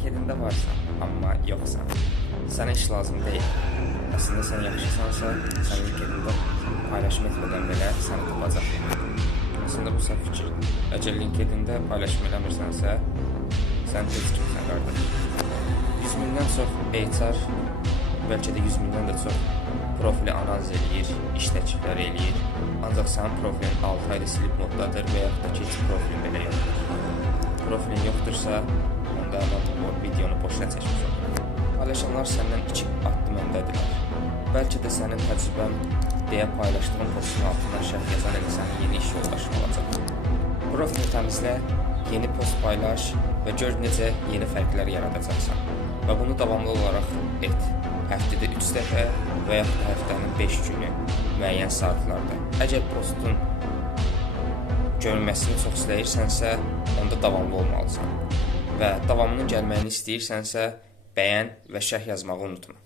LinkedIn-də varsan, amma yoxsan. Sənə iş lazım deyil. Əslində sən yaxşısansa, sən LinkedIn-də paylaşım etmədən belə səni tapacaq. Əslində bu səhv fikirdir. Əgər LinkedIn-də paylaşım eləmirsənsə, sən tez kimsən qardaş. 100 mindən çox HR, bəlkə də 100 mindən də çox profili analiz eləyir, iş təklifləri eləyir. Ancaq sənin profilin 6 ayda silib moddadır və yaxud da ki, heç profilin belə yoxdur. Profilin yoxdursa, onda mən bu videonu boşuna çəkmiş olurum. Paylaşanlar səndən 2 addım öndədirlər. Bəlkə də sənin təcrübən deyə paylaşdığın postun altından şərh yazan elə sənin yeni iş yoldaşın olacaq. Profilini təmizlə, yeni post paylaş və gör necə yeni fərqlər yaradacaqsan. Və bunu davamlı olaraq et. Həftədə 3 dəfə və yaxud da həftənin 5 günü müəyyən saatlarda. Əgər postun görünməsini çox istəyirsənsə, onda davamlı olmalısan. Və davamının gəlməyini istəyirsənsə, bəyən və şərh yazmağı unutma.